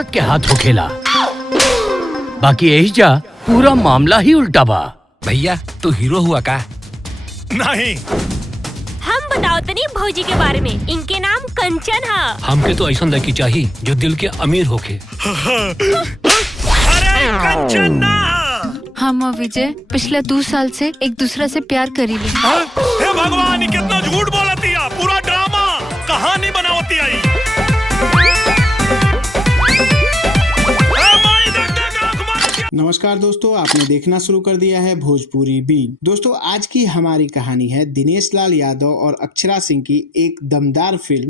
औरत के हाथों खेला। बाकी यही जा पूरा मामला ही उल्टा बा। भैया तू हीरो हुआ का? नहीं। हम बताओ तनी भौजी के बारे में। इनके नाम कंचन है। हमके तो ऐसा लड़की चाहिए जो दिल के अमीर होके। अरे कंचन ना। हम और विजय पिछले 2 साल से एक दूसरे से प्यार करी ले। हे भगवान, कितना झूठ बोलती है। पूरा ड्रामा कहानी बनावती आई। नमस्कार दोस्तों, आपने देखना शुरू कर दिया है भोजपुरी बीट। दोस्तों आज की हमारी कहानी है दिनेश लाल यादव और अक्षरा सिंह की एक दमदार फिल्म।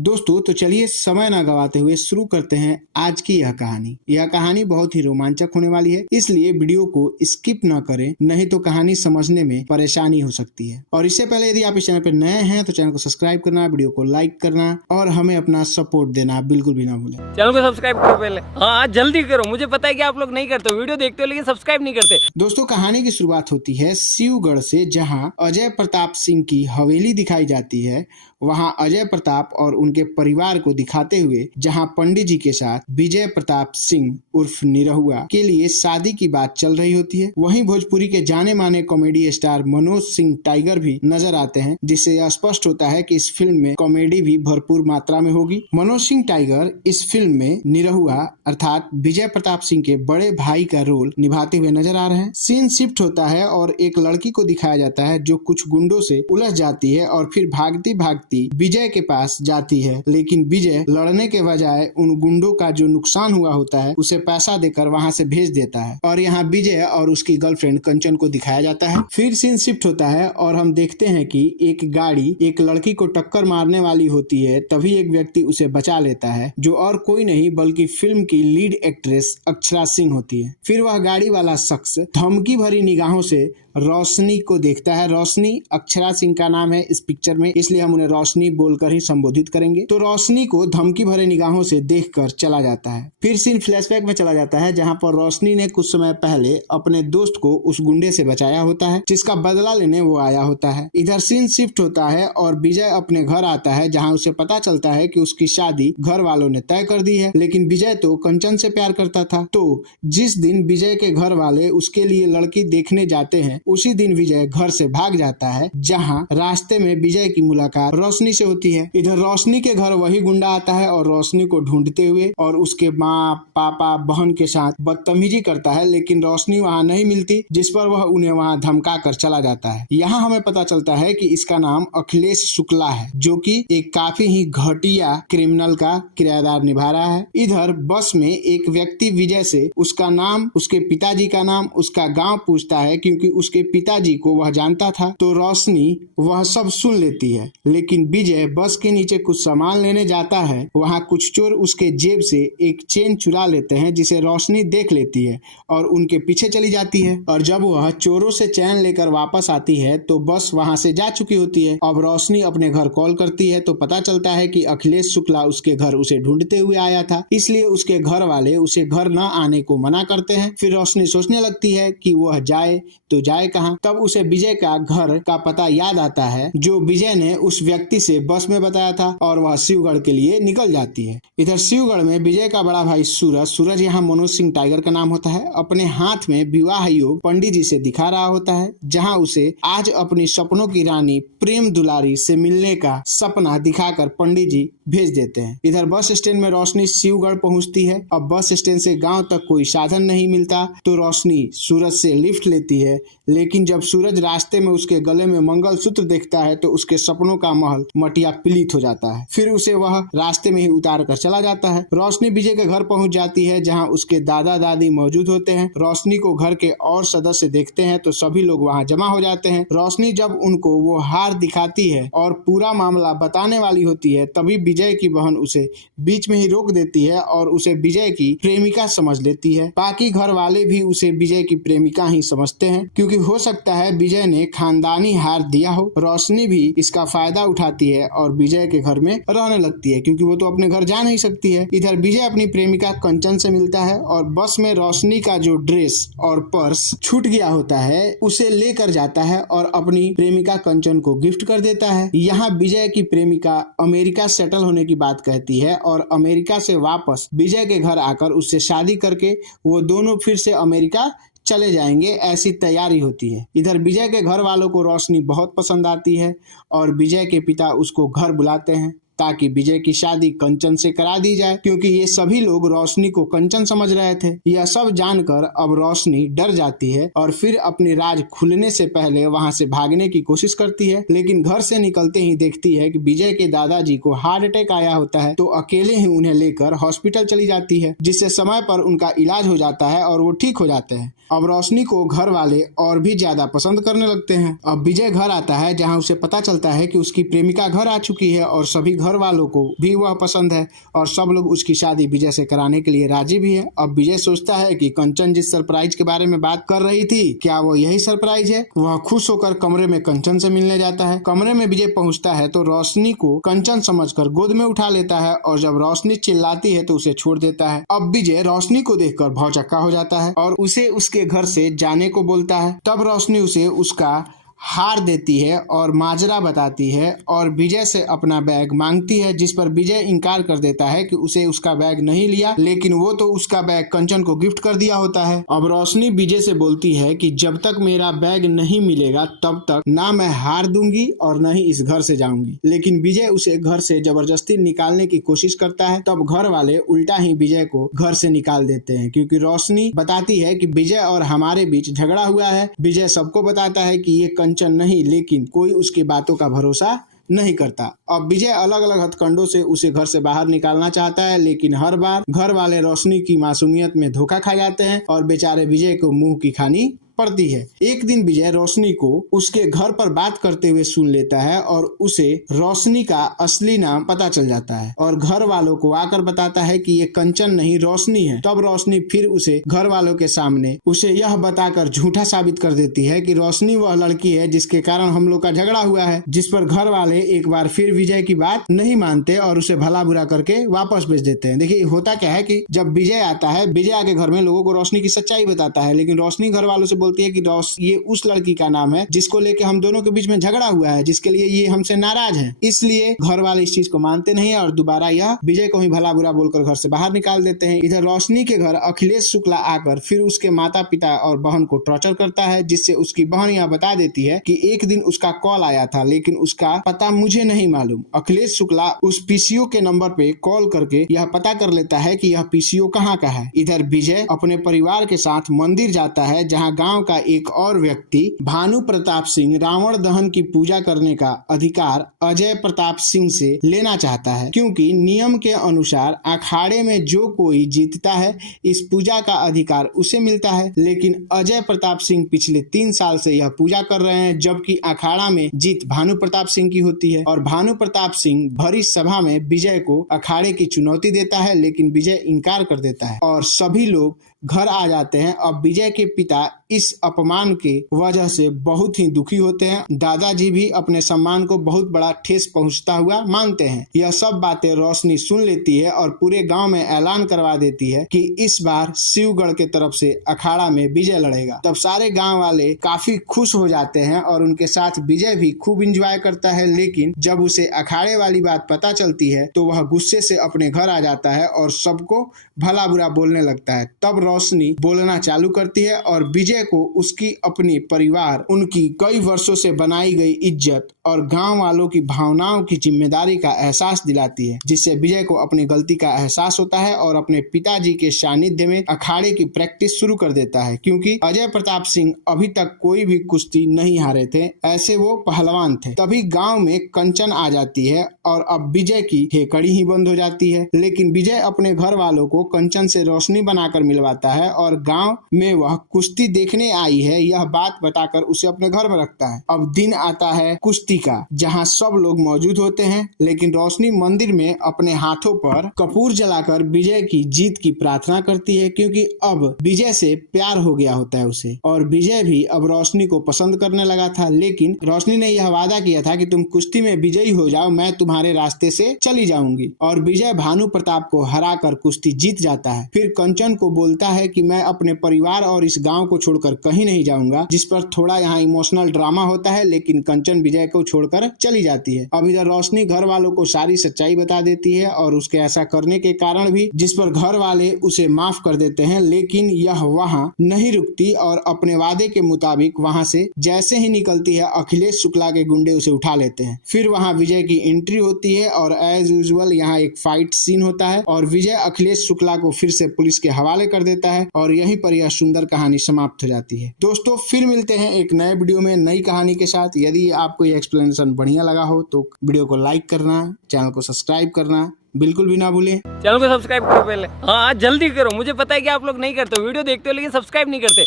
दोस्तों तो चलिए समय ना गवाते हुए शुरू करते हैं आज की यह कहानी। यह कहानी बहुत ही रोमांचक होने वाली है, इसलिए वीडियो को स्किप न करें, नहीं तो कहानी समझने में परेशानी हो सकती है। और इससे पहले यदि आप इस चैनल पर नए हैं तो चैनल को सब्सक्राइब करना, वीडियो को लाइक करना और हमें अपना सपोर्ट देना बिल्कुल भी ना भूलें। चैनल को सब्सक्राइब करो पहले। हाँ जल्दी करो, मुझे पता है कि आप लोग नहीं करते, वीडियो देखते हो लेकिन सब्सक्राइब नहीं करते। दोस्तों कहानी की शुरुआत होती है शिवगढ़ से, जहां अजय प्रताप सिंह की हवेली दिखाई जाती है। वहां अजय प्रताप और उनके परिवार को दिखाते हुए जहां पंडित जी के साथ विजय प्रताप सिंह उर्फ निरहुआ के लिए शादी की बात चल रही होती है। वहीं भोजपुरी के जाने माने comedy star Manoj Singh tiger भी नजर आते हैं, जिससे यह स्पष्ट होता है कि इस फिल्म में कॉमेडी भी भरपूर मात्रा में होगी। मनोज सिंह टाइगर इस फिल्म में निरहुआ अर्थात विजय प्रताप सिंह के बड़े भाई का रोल निभाते हुए नजर आ रहे हैं। सीन शिफ्ट होता है और एक लड़की को दिखाया जाता है जो कुछ गुंडों से उलझ जाती है और फिर भागती विजय के पास जाती है, लेकिन विजय लड़ने के बजाय उन गुंडों का जो नुकसान हुआ होता है उसे पैसा देकर वहां से भेज देता है। और यहाँ विजय और उसकी गर्लफ्रेंड कंचन को दिखाया जाता है। फिर सीन शिफ्ट होता है और हम देखते हैं कि एक गाड़ी एक लड़की को टक्कर मारने वाली होती है, तभी एक व्यक्ति उसे बचा लेता है, जो और कोई नहीं बल्कि फिल्म की लीड एक्ट्रेस अक्षरा सिंह होती है। फिर वह गाड़ी वाला शख्स धमकी भरी निगाहों से रोशनी को देखता है। रोशनी अक्षरा सिंह का नाम है इस पिक्चर में, इसलिए हम उन्हें रोशनी बोलकर ही संबोधित करेंगे। तो रोशनी को धमकी भरे निगाहों से देखकर चला जाता है। फिर सीन फ्लैशबैक में चला जाता है, जहां पर रोशनी ने कुछ समय पहले अपने दोस्त को उस गुंडे से बचाया होता है, जिसका बदला लेने वो आया होता है। इधर सीन शिफ्ट होता है और विजय अपने घर आता है, जहाँ उसे पता चलता है कि उसकी शादी घर वालों ने तय कर दी है, लेकिन विजय तो कंचन से प्यार करता था। तो जिस दिन विजय के घर वाले उसके लिए लड़की देखने जाते हैं, उसी दिन विजय घर से भाग जाता है, जहां रास्ते में विजय की मुलाकात रोशनी से होती है। इधर रोशनी के घर वही गुंडा आता है और रोशनी को ढूंढते हुए और उसके माँ पापा बहन के साथ बदतमीजी करता है, लेकिन रोशनी वहां नहीं मिलती, जिस पर वह उन्हें वहां धमका कर चला जाता है। यहाँ हमें पता चलता है कि इसका नाम अखिलेश शुक्ला है, जो कि एक काफी ही घटिया क्रिमिनल का किरदार निभा रहा है। इधर बस में एक व्यक्ति विजय से उसका नाम, उसके पिताजी का नाम, उसका गाँव पूछता है, क्योंकि उसके पिताजी को वह जानता था। तो रोशनी वह सब सुन लेती है, लेकिन विजय बस के नीचे कुछ सामान लेने जाता है। वहां कुछ चोर उसके जेब से एक चेन चुरा लेते हैं, जिसे रोशनी देख लेती है और उनके पीछे चली जाती है। और जब वह चोरों से चैन लेकर वापस आती है तो बस वहां से जा चुकी होती है। अब रोशनी अपने घर कॉल करती है तो पता चलता है कि अखिलेश शुक्ला उसके घर उसे ढूंढते हुए आया था, इसलिए उसके घर वाले उसे घर न आने को मना करते हैं। फिर रोशनी सोचने लगती है कि वह जाए तो जाए कहाँ। तब उसे विजय का घर का पता याद आता है, जो विजय ने उस व्यक्ति से बस में बताया था, और वह शिवगढ़ के लिए निकल जाती है। इधर शिवगढ़ में विजय का बड़ा भाई सूरज यहाँ मनोज सिंह टाइगर का नाम होता है, अपने हाथ में विवाह योग पंडित जी से दिखा रहा होता है, जहाँ उसे आज अपनी सपनों की रानी प्रेम दुलारी से मिलने का सपना दिखाकर पंडित जी भेज देते हैं। इधर बस स्टैंड में रोशनी शिवगढ़ पहुंचती है। अब बस स्टैंड से गांव तक कोई साधन नहीं मिलता, तो रोशनी सूरज से लिफ्ट लेती है, लेकिन जब सूरज रास्ते में उसके गले में मंगलसूत्र देखता है तो उसके सपनों का महल मटिया पलीत हो जाता है। फिर उसे वह रास्ते में ही उतार कर चला जाता है। रोशनी विजय के घर पहुंच जाती है, जहां उसके दादा दादी मौजूद होते हैं। रोशनी को घर के और सदस्य देखते हैं तो सभी लोग वहां जमा हो जाते हैं। रोशनी जब उनको वो हार दिखाती है और पूरा मामला बताने वाली होती है, तभी विजय की बहन उसे बीच में ही रोक देती है और उसे विजय की प्रेमिका समझ लेती है। बाकी घर वाले भी उसे विजय की प्रेमिका ही समझते हैं, क्योंकि हो सकता है विजय ने खानदानी हार दिया हो। रोशनी भी इसका फायदा उठा उठाती है और विजय के घर में रहने लगती है, क्योंकि वो तो अपने घर जा नहीं सकती है। इधर विजय अपनी प्रेमिका कंचन से मिलता है और बस में रोशनी का जो ड्रेस और पर्स छूट गया होता है उसे लेकर जाता है और अपनी प्रेमिका कंचन को गिफ्ट कर देता है। यहाँ विजय की प्रेमिका अमेरिका सेटल होने की बात कहती है और अमेरिका से वापस विजय के घर आकर उससे शादी करके वो दोनों फिर से अमेरिका चले जाएंगे, ऐसी तैयारी होती है। इधर विजय के घर वालों को रोशनी बहुत पसंद आती है और विजय के पिता उसको घर बुलाते हैं ताकि विजय की शादी कंचन से करा दी जाए, क्योंकि ये सभी लोग रोशनी को कंचन समझ रहे थे। यह सब जानकर अब रोशनी डर जाती है और फिर अपनी राज खुलने से पहले वहां से भागने की कोशिश करती है, लेकिन घर से निकलते ही देखती है कि विजय के दादाजी को हार्ट अटैक आया होता है, तो अकेले ही उन्हें लेकर हॉस्पिटल चली जाती है, जिससे समय पर उनका इलाज हो जाता है और वो ठीक हो जाते हैं। अब रोशनी को घर वाले और भी ज्यादा पसंद करने लगते हैं। अब विजय घर आता है जहाँ उसे पता चलता है कि उसकी प्रेमिका घर आ चुकी है और सभी घर वालों को भी वह पसंद है और सब लोग उसकी शादी विजय से कराने के लिए राजी भी है। अब विजय सोचता है कि कंचन जिस सरप्राइज के बारे में बात कर रही थी, क्या वो यही सरप्राइज है? वह खुश होकर कमरे में कंचन से मिलने जाता है। कमरे में विजय पहुंचता है तो रोशनी को कंचन समझकर गोद में उठा लेता है और जब रोशनी चिल्लाती है तो उसे छोड़ देता है। अब विजय रोशनी को देखकर भौचक्का हो जाता है और उसे उसके घर से जाने को बोलता है। तब रोशनी उसे उसका हार देती है और माजरा बताती है और विजय से अपना बैग मांगती है, जिस पर विजय इनकार कर देता है कि उसे उसका बैग नहीं लिया, लेकिन वो तो उसका बैग कंचन को गिफ्ट कर दिया होता है। अब रोशनी विजय से बोलती है कि जब तक मेरा बैग नहीं मिलेगा तब तक ना मैं हार दूंगी और न ही इस घर से जाऊंगी, लेकिन विजय उसे घर से जबरदस्ती निकालने की कोशिश करता है। तब घर वाले उल्टा ही विजय को घर से निकाल देते हैं, क्योंकि रोशनी बताती है कि विजय और हमारे बीच झगड़ा हुआ है। विजय सबको बताता है कि ये कंचन नहीं, लेकिन कोई उसकी बातों का भरोसा नहीं करता। अब विजय अलग अलग हथकंडों से उसे घर से बाहर निकालना चाहता है, लेकिन हर बार घर वाले रोशनी की मासूमियत में धोखा खा जाते हैं और बेचारे विजय को मुंह की खानी पड़ती है। एक दिन विजय रोशनी को उसके घर पर बात करते हुए सुन लेता है और उसे रोशनी का असली नाम पता चल जाता है और घर वालों को आकर बताता है कि ये कंचन नहीं रोशनी है। तब रोशनी फिर उसे घर वालों के सामने उसे यह बताकर झूठा साबित कर देती है कि रोशनी वह लड़की है जिसके कारण हम लोग का झगड़ा हुआ है, जिस पर घर वाले एक बार फिर विजय की बात नहीं मानते और उसे भला बुरा करके वापस भेज देते हैं। देखिए होता क्या है कि जब विजय आता है, विजय आके घर में लोगों को रोशनी की सच्चाई बताता है, लेकिन रोशनी घर वालों से बोलती है कि ये उस लड़की का नाम है जिसको लेके हम दोनों के बीच में झगड़ा हुआ है, जिसके लिए ये हमसे नाराज है। इसलिए घर वाले इस चीज को मानते नहीं है और दोबारा यह विजय को ही भला बुरा बोलकर घर से बाहर निकाल देते हैं। इधर रोशनी के घर अखिलेश शुक्ला आकर फिर उसके माता पिता और बहन को टॉर्चर करता है, जिससे उसकी बहन यह बता देती है कि एक दिन उसका कॉल आया था, लेकिन उसका पता मुझे नहीं मालूम। अखिलेश शुक्ला उस पीसीओ के नंबर पे कॉल करके यह पता कर लेता है कि यह पीसीओ कहाँ का है। इधर विजय अपने परिवार के साथ मंदिर जाता है, जहाँ गाँव का एक और व्यक्ति भानु प्रताप सिंह रावण दहन की पूजा करने का अधिकार अजय प्रताप सिंह से लेना चाहता है, क्योंकि नियम के अनुसार अखाड़े में जो कोई जीतता है इस पूजा का अधिकार उसे मिलता है। लेकिन अजय प्रताप सिंह पिछले 3 साल से यह पूजा कर रहे हैं, जबकि अखाड़ा में जीत भानु प्रताप सिंह की होती है और भानु प्रताप सिंह भरी सभा में विजय को अखाड़े की चुनौती देता है, लेकिन विजय इनकार कर देता है और सभी लोग घर आ जाते हैं। अब विजय के पिता इस अपमान के वजह से बहुत ही दुखी होते हैं। दादाजी भी अपने सम्मान को बहुत बड़ा ठेस पहुंचता हुआ मानते हैं। यह सब बातें रोशनी सुन लेती है और पूरे गांव में ऐलान करवा देती है कि इस बार शिवगढ़ के तरफ से अखाड़ा में विजय लड़ेगा। तब सारे गांव वाले काफी खुश हो जाते हैं और उनके साथ विजय भी खूब एंजॉय करता है, लेकिन जब उसे अखाड़े वाली बात पता चलती है तो वह गुस्से से अपने घर आ जाता है और सबको भला बुरा बोलने लगता है। तब रोशनी बोलना चालू करती है और विजय को उसकी अपनी परिवार, उनकी कई वर्षों से बनाई गई इज्जत और गांव वालों की भावनाओं की जिम्मेदारी का एहसास दिलाती है, जिससे विजय को अपनी गलती का एहसास होता है और अपने पिताजी के सानिध्य में अखाड़े की प्रैक्टिस शुरू कर देता है, क्योंकि अजय प्रताप सिंह अभी तक कोई भी कुश्ती नहीं हारे थे, ऐसे वो पहलवान थे। तभी गांव में कंचन आ जाती है और अब विजय की हेकड़ी ही बंद हो जाती है, लेकिन विजय अपने घर वालों को कंचन से रोशनी बनाकर मिलवाता आता है और गांव में वह कुश्ती देखने आई है यह बात बताकर उसे अपने घर में रखता है। अब दिन आता है कुश्ती का, जहां सब लोग मौजूद होते हैं, लेकिन रोशनी मंदिर में अपने हाथों पर कपूर जलाकर विजय की जीत की प्रार्थना करती है, क्योंकि अब विजय से प्यार हो गया होता है उसे। और विजय भी अब रोशनी को पसंद करने लगा था, लेकिन रोशनी ने यह वादा किया था कि तुम कुश्ती में विजयी हो जाओ, मैं तुम्हारे रास्ते से चली जाऊंगी। और विजय भानु प्रताप को हराकर कुश्ती जीत जाता है। फिर कंचन को बोलता है कि मैं अपने परिवार और इस गांव को छोड़कर कहीं नहीं जाऊंगा, जिस पर थोड़ा यहाँ इमोशनल ड्रामा होता है, लेकिन कंचन विजय को छोड़कर चली जाती है। अब इधर रोशनी घर वालों को सारी सच्चाई बता देती है और उसके ऐसा करने के कारण भी, जिस पर घर वाले उसे माफ कर देते हैं, लेकिन यह वहाँ नहीं रुकती और अपने वादे के मुताबिक वहाँ से जैसे ही निकलती है अखिलेश शुक्ला के गुंडे उसे उठा लेते हैं। फिर वहाँ विजय की एंट्री होती है और एज यूजुअल यहाँ एक फाइट सीन होता है और विजय अखिलेश शुक्ला को फिर से पुलिस के हवाले कर देता है और यहीं पर यह सुंदर कहानी समाप्त हो जाती है। दोस्तों फिर मिलते हैं एक नए वीडियो में नई कहानी के साथ। यदि आपको ये एक्सप्लेनेशन बढ़िया लगा हो तो वीडियो को लाइक करना, चैनल को सब्सक्राइब करना बिल्कुल भी ना भूलें। चैनल को सब्सक्राइब करो पहले। हाँ जल्दी करो, मुझे पता है कि आप लोग नहीं करते, वीडियो देखते हो लेकिन सब्सक्राइब नहीं करते।